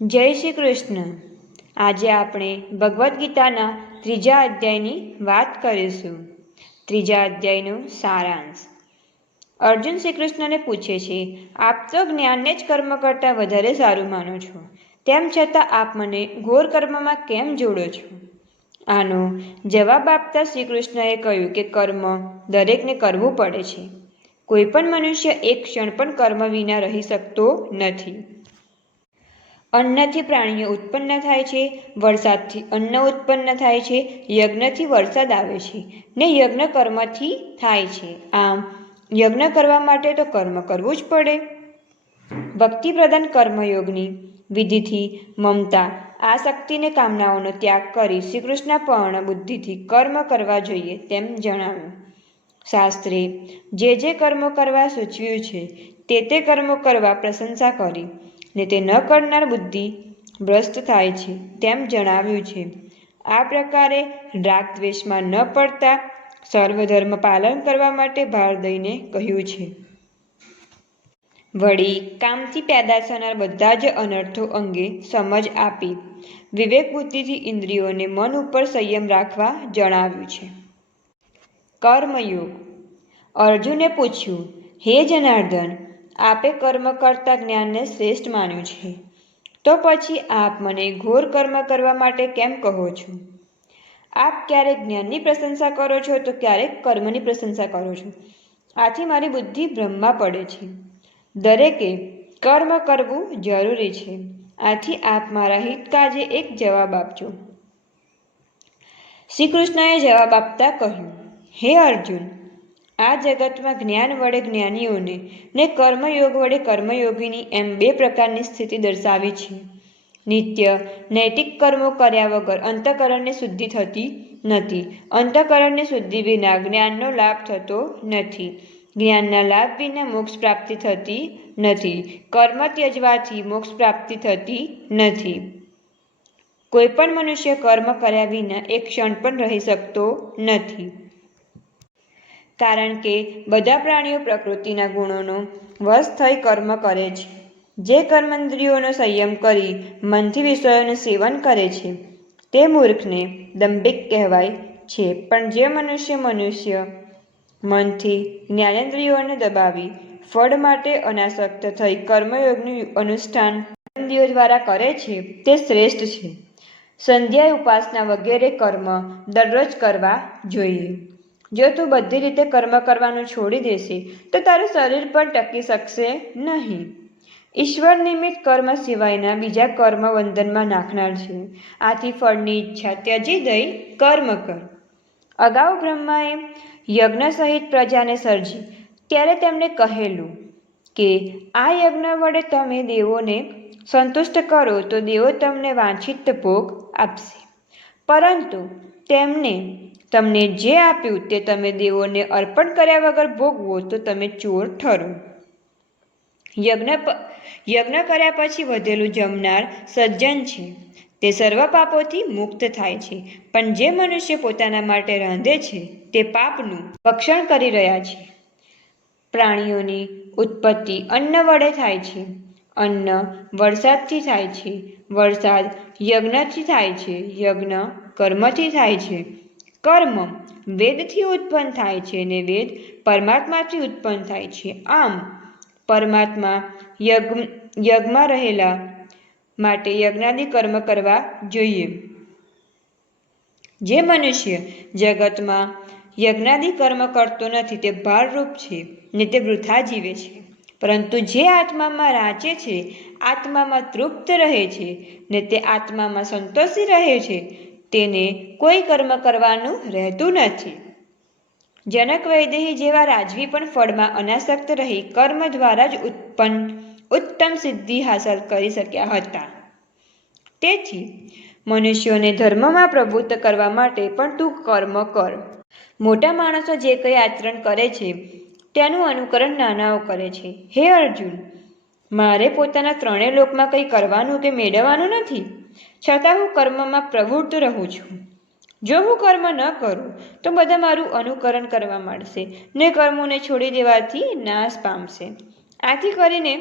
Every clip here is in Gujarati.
જય શ્રી કૃષ્ણ. આજે આપણે ભગવદ્ ગીતાના 3જા અધ્યાયની વાત કરીશું. 3જા અધ્યાયનો સારાંશ. અર્જુન શ્રી કૃષ્ણને પૂછે છે, આપ તો જ્ઞાનને જ કર્મ કરતાં વધારે સારું માનો છો, તેમ છતાં આપ મને ઘોર કર્મમાં કેમ જોડો છો? આનો જવાબ આપતા શ્રી કૃષ્ણએ કહ્યું કે કર્મ દરેકને કરવું પડે છે. કોઈ પણ મનુષ્ય એક ક્ષણ પણ કર્મ વિના રહી શકતો નથી. અન્નથી પ્રાણીઓ ઉત્પન્ન થાય છે, વરસાદથી અન્ન ઉત્પન્ન થાય છે, યજ્ઞથી વરસાદ આવે છે ને યજ્ઞ કર્મથી થાય છે. આમ યજ્ઞ કરવા માટે તો કર્મ કરવું જ પડે. ભક્તિ પ્રધાન કર્મયોગની વિધિથી મમતા, આસક્તિને કામનાઓનો ત્યાગ કરી શ્રીકૃષ્ણ પૂર્ણ બુદ્ધિથી કર્મ કરવા જોઈએ તેમ જણાવ્યું. શાસ્ત્રે જે કર્મો કરવા સૂચવ્યું છે તે કર્મો કરવા પ્રશંસા કરી ને તે ન કરનાર બુદ્ધિ ભ્રષ્ટ થાય છે તેમ જણાવ્યું છે. આ પ્રકારે રાગ દ્વેષમાં ન પડતા સર્વધર્મ પાલન કરવા માટે ભાર દઈને કહ્યું છે. વળી કામથી પેદા થનાર બધા જ અનર્થો અંગે સમજ આપી વિવેક બુદ્ધિથી ઇન્દ્રિયોને મન ઉપર સંયમ રાખવા જણાવ્યું છે. કર્મયોગ. અર્જુને પૂછ્યું, હે જનાર્દન, આપે કર્મ કરતા જ્ઞાનને શ્રેષ્ઠ માન્યું છે, તો પછી આપ મને ઘોર કર્મ કરવા માટે કેમ કહો છો? આપ ક્યારેક જ્ઞાનની પ્રશંસા કરો છો તો ક્યારેક કર્મની પ્રશંસા કરો છો. આથી મારી બુદ્ધિ ભ્રમમાં પડે છે. દરેકે કર્મ કરવું જરૂરી છે. આથી આપ મારા હિત કાજે એક જવાબ આપજો. શ્રી કૃષ્ણએ જવાબ આપતા કહ્યું, હે અર્જુન, આ જગતમાં જ્ઞાન વડે જ્ઞાનીઓને ને કર્મયોગ વડે કર્મયોગીની એમ બે પ્રકારની સ્થિતિ દર્શાવી છે. નિત્ય નૈતિક કર્મો કર્યા વગર અંતઃકરણની શુદ્ધિ થતી નથી. અંતઃકરણની શુદ્ધિ વિના જ્ઞાનનો લાભ થતો નથી. જ્ઞાનના લાભ વિના મોક્ષ પ્રાપ્તિ થતી નથી. કર્મ ત્યજવાથી મોક્ષ પ્રાપ્તિ થતી નથી. કોઈ પણ મનુષ્ય કર્મ કર્યા વિના એક ક્ષણ પણ રહી શકતો નથી. કારણ કે બધા પ્રાણીઓ પ્રકૃતિના ગુણોનો વશ થઈ કર્મ કરે છે. જે કર્મેન્દ્રિયોનો સંયમ કરી મનથી વિષયોનું સેવન કરે છે તે મૂર્ખને દંભિક કહેવાય છે. પણ જે મનુષ્ય મનથી જ્ઞાનેન્દ્રિયોને દબાવી ફળ માટે અનાસક્ત થઈ કર્મયોગનું અનુષ્ઠાન ઇન્દ્રિયો દ્વારા કરે છે તે શ્રેષ્ઠ છે. સંધ્યા, ઉપાસના વગેરે કર્મ દરરોજ કરવા જોઈએ. જો તું બધી રીતે કર્મ કરવાનું છોડી દેશે તો તારું શરીર પણ ટકી શકશે નહીં. ઈશ્વર નિમિત્ત કર્મ સિવાયના બીજા કર્મ બંધનમાં નાખનાર છે. આથી ફળની ઈચ્છા ત્યજી દઈ કર્મ કર. અગાઉ બ્રહ્માએ યજ્ઞ સહિત પ્રજાને સર્જી ત્યારે તેમણે કહેલું કે આ યજ્ઞ વડે તમે દેવોને સંતુષ્ટ કરો તો દેવો તમને વાંછિત ભોગ આપશે. પરંતુ તમને જે આપ્યું તે તમે દેવોને અર્પણ કર્યા વગર ભોગવો તો તમે ચોર ઠરો. યજ્ઞ કર્યા પછી વધેલું જમનાર સજ્જન છે. તે સર્વ પાપોથી મુક્ત થાય છે. પણ જે મનુષ્ય પોતાના માટે રાંધે છે તે પાપનું ભક્ષણ કરી રહ્યા છે. પ્રાણીઓની ઉત્પત્તિ અન્ન વડે થાય છે. અન્ન વરસાદથી થાય છે. વરસાદ યજ્ઞથી થાય છે. યજ્ઞ કર્મથી થાય છે. કર્મ વેદથી ઉત્પન્ન થાય છે અને વેદ પરમાત્માથી ઉત્પન્ન થાય છે. આમ પરમાત્મા યજ્ઞમાં રહેલા માટે યજ્ઞાદિ કર્મ કરવા જોઈએ. જે મનુષ્ય જગતમાં યજ્ઞાદિ કર્મ કરતો નથી તે ભારરૂપ છે ને તે વૃથા જીવે છે. પરંતુ જે આત્મામાં રાચે છે, આત્મામાં તૃપ્ત રહે છે ને તે આત્મામાં સંતોષી રહે છે તેને કોઈ કર્મ કરવાનું રહેતું નથી. જનક વૈદેહી જેવા રાજવી પણ ફળમાં અનાસક્ત રહી કર્મ દ્વારા જ ઉત્તમ સિદ્ધિ હાંસલ કરી શક્યા હતા. તેથી મનુષ્યોને ધર્મમાં પ્રવૃત્ત કરવા માટે પણ તું કર્મ કર. મોટા માણસો જે કંઈ આચરણ કરે છે તેનું અનુકરણ નાનાઓ કરે છે. હે અર્જુન, મારે પોતાના ત્રણેય લોકમાં કંઈ કરવાનું કે મેળવવાનું નથી, છતાં હું કર્મમાં પ્રવૃત્ત રહું છું. જો હું કર્મ ન કરું તો બધા મારું અનુકરણ કરવા માંડશે ને કર્મોને છોડી દેવાથી નાશ પામશે. આથી કરીને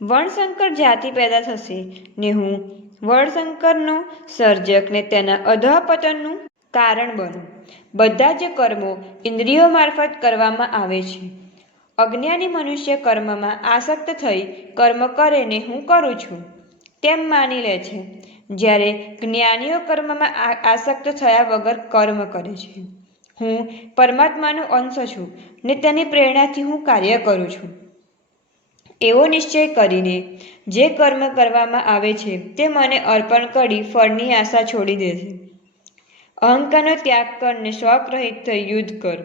વર્ણશંકર જાતિ પેદા થશે ને હું વર્ણશંકરનો સર્જક ને તેના અધઃપતનનું કારણ બનું. બધા જ કર્મો ઇન્દ્રિયો મારફત કરવામાં આવે છે. અજ્ઞાની મનુષ્ય કર્મમાં આસક્ત થઈ કર્મ કરે ને હું કરું છું તેમ માની લે છે, જ્યારે જ્ઞાનીઓ કર્મમાં આસક્ત થયા વગર કર્મ કરે છે. હું પરમાત્માનો અંશ છું ને તેની પ્રેરણાથી હું કાર્ય કરું છું એવો નિશ્ચય કરીને જે કર્મ કરવામાં આવે છે તે મને અર્પણ કરી ફળની આશા છોડી દે છે. અહંકારનો ત્યાગ કરને સ્વરહિત થઈ યુદ્ધ કર.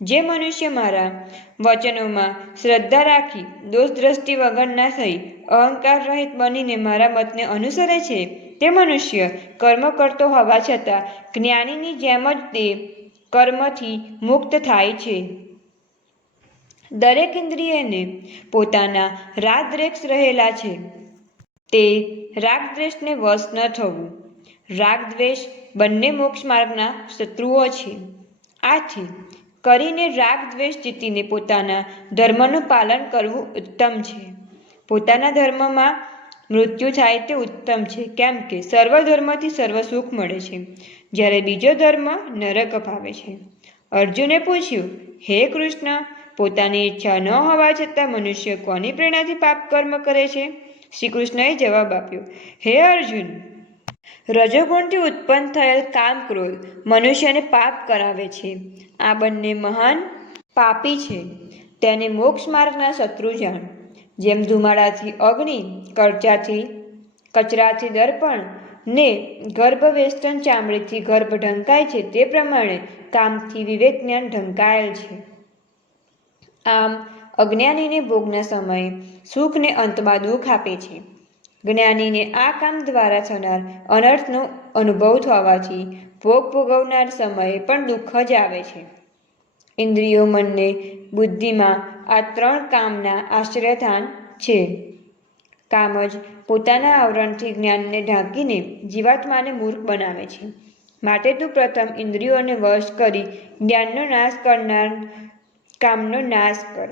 જે મનુષ્ય મારા વચનોમાં શ્રદ્ધા રાખી દોષ દ્રષ્ટિ વગરના થઈ અહંકાર રહિત બનીને મારા મતને અનુસરે છે તે મનુષ્ય કર્મ કરતો હોવા છતાં જ્ઞાનીની જેમ જ તે કર્મથી મુક્ત થાય છે. દરેક ઇન્દ્રિયને પોતાના રાગદ્વેષ રહેલા છે, તે રાગદ્વેષને વશ ન થવું. રાગદ્વેષ બંને મોક્ષ માર્ગના શત્રુઓ છે. આથી કરીને રાગદ્વેષ જીતીને પોતાના ધર્મનું પાલન કરવું ઉત્તમ છે. પોતાના ધર્મમાં મૃત્યુ થાય તે ઉત્તમ છે, કેમ કે સર્વ ધર્મથી સર્વ સુખ મળે છે, જ્યારે બીજો ધર્મ નરક અપાવે છે. અર્જુને પૂછ્યું, હે કૃષ્ણ, પોતાની ઈચ્છા ન હોવા છતાં મનુષ્ય કોની પ્રેરણાથી પાપ કર્મ કરે છે? શ્રી કૃષ્ણએ જવાબ આપ્યો, હે અર્જુન, રજોગુણથી ઉત્પન્ન થયેલ કામ ક્રોધ મનુષ્યને પાપ કરાવે છે. આ બંને મહાન પાપી છે. તેને મોક્ષ માર્ગના શત્રુ જાણ. જેમ ધુમાડાથી અગ્નિ, કચરાથી દર્પણ ને ગર્ભ વેષ્ટન ચામડીથી ગર્ભ ઢંકાય છે, તે પ્રમાણે કામથી વિવેક જ્ઞાન ઢંકાયેલ છે. આમ અજ્ઞાનીને ભોગના સમયે સુખ ને અંતમાં દુઃખ આપે છે. જ્ઞાનીને આ કામ દ્વારા થનાર અનર્થનો અનુભવ થવાથી ભોગ ભોગવનાર સમયે પણ દુઃખ જ આવે છે. ઇન્દ્રિયો, મનને બુદ્ધિમાં આ ત્રણ કામના આશ્રયસ્થાન છે. કામ જ પોતાના આવરણથી જ્ઞાનને ઢાંકીને જીવાત્માને મૂર્ખ બનાવે છે. માટે તું પ્રથમ ઇન્દ્રિયોને વશ કરી જ્ઞાનનો નાશ કરનાર કામનો નાશ કર.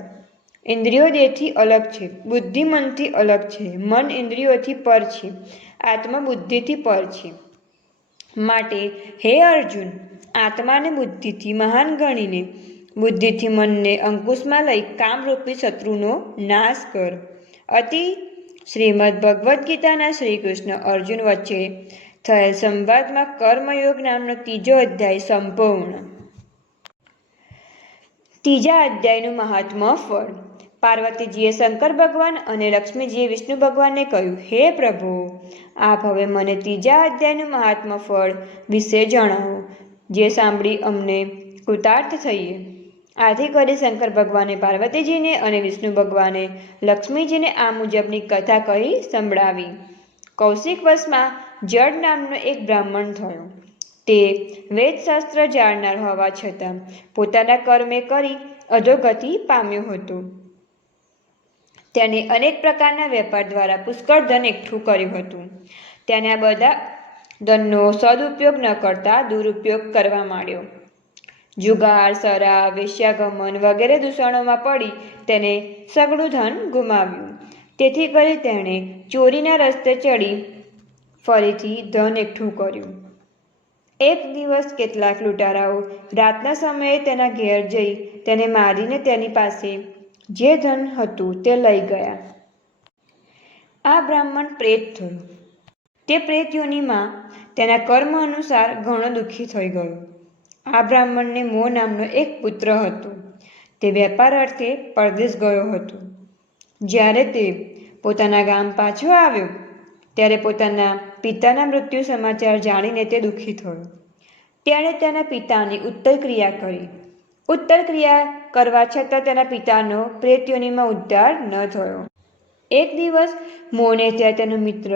ઇન્દ્રિયો દેહથી અલગ છે, બુદ્ધિ મનથી અલગ છે, મન ઇન્દ્રિયોથી પર છે, આત્મા બુદ્ધિથી પર છે. માટે હે અર્જુન, આત્માને બુદ્ધિથી મહાન ગણીને બુદ્ધિથી મનને અંકુશમાં લઈ કામરૂપી શત્રુનો નાશ કર. અતિ શ્રીમદ ભગવદ્ ગીતાના શ્રી કૃષ્ણ અર્જુન વચ્ચે થયેલ સંવાદમાં કર્મયોગ નામનો ત્રીજો અધ્યાય સંપૂર્ણ. ત્રીજા અધ્યાયનું મહાત્મ્ય ફળ. પાર્વતીજીએ શંકર ભગવાન અને લક્ષ્મીજીએ વિષ્ણુ ભગવાનને કહ્યું, હે પ્રભુ, આપ હવે મને ત્રીજા અધ્યાયનું મહાત્મ્ય ફળ વિશે જણાવો, જે સાંભળી અમને કૃતાર્થ થઈએ. આથી કરી શંકર ભગવાને પાર્વતીજીને અને વિષ્ણુ ભગવાને લક્ષ્મીજીને આ મુજબની કથા કહી સંભળાવી. કૌશિક વશમાં જડ નામનો એક બ્રાહ્મણ થયો. તે વેદશાસ્ત્ર જાણનાર હોવા છતાં પોતાના કર્મે કરી અધોગતિ પામ્યો હતો. તેને અનેક પ્રકારના વેપાર દ્વારા પુષ્કળ ધન એકઠું કર્યું હતું. તેને આ બધા ધનનો સદુપયોગ ન કરતા દુરુપયોગ કરવા માંડ્યો. જુગાર, શરાબ, વેશ્યાગમન વગેરે દૂષણોમાં પડી તેને સઘળું ધન ગુમાવ્યું. તેથી કરી તેણે ચોરીના રસ્તે ચડી ફરીથી ધન એકઠું કર્યું. એક દિવસ કેટલાક લૂંટારાઓ રાતના સમયે તેના ઘેર જઈ તેને મારીને તેની પાસે જે ધન હતું તે લઈ ગયા. આ બ્રાહ્મણ પ્રેત થયો. તે પ્રેત યોનિમાં તેના કર્મ અનુસાર ઘણો દુઃખી થઈ ગયો. આ બ્રાહ્મણને મો નામનો એક પુત્ર હતો. તે વેપાર અર્થે પરદેશ ગયો હતો. જ્યારે તે પોતાના ગામ પાછો આવ્યો ત્યારે પોતાના પિતાના મૃત્યુ સમાચાર જાણીને તે દુઃખી થયો. તેણે તેના પિતાની ઉત્તર ક્રિયા કરી. ઉત્તર ક્રિયા કરવા છતાં તેના પિતાનો પ્રેતયોનિમાં ઉદ્ધાર ન થયો. એક દિવસ મોને ત્યાં તેનો મિત્ર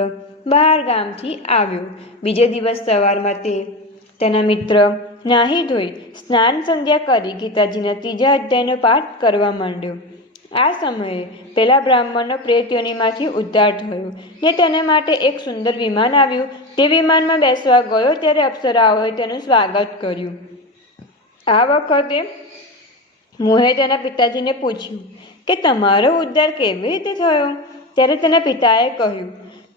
બહાર ગામથી આવ્યો. બીજે દિવસ સવારમાં તે તેના મિત્ર નાહી ધોઈ સ્નાન સંધ્યા કરી ગીતાજીના ત્રીજા અધ્યાયનો પાઠ કરવા માંડ્યો. આ સમયે પેલા બ્રાહ્મણનો પ્રેતયોનિમાંથી ઉદ્ધાર થયો ને તેના માટે એક સુંદર વિમાન આવ્યું. તે વિમાનમાં બેસવા ગયો ત્યારે અપ્સરાઓએ તેનું સ્વાગત કર્યું. આ વખતે મોહે તેના પિતાજીને પૂછ્યું કે તમારો ઉદ્ધાર કેવી રીતે થયો? ત્યારે તેના પિતાએ કહ્યું,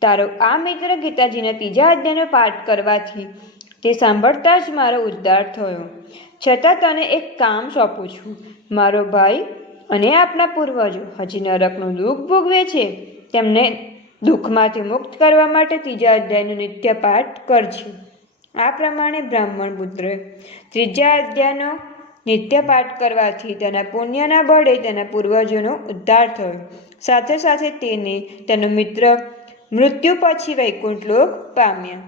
તારો આ મિત્ર ગીતાજીના 3જા અધ્યાયનો પાઠ કરવાથી તે સાંભળતા જ મારો ઉદ્ધાર થયો. છતાં તને એક કામ સોંપું છું. મારો ભાઈ અને આપણા પૂર્વજો હજી નરકનું દુઃખ ભોગવે છે, તેમને દુઃખમાંથી મુક્ત કરવા માટે 3જા અધ્યાયનો નિત્ય પાઠ કરજે. આ પ્રમાણે બ્રાહ્મણ પુત્રએ 3જા અધ્યાયનો નિત્ય પાઠ કરવાથી તેના પુણ્યના બળે તેના પૂર્વજોનો ઉદ્ધાર થયો. સાથે સાથે તેને તેનો મિત્ર મૃત્યુ પછી વૈકુંઠ લોક પામ્યા.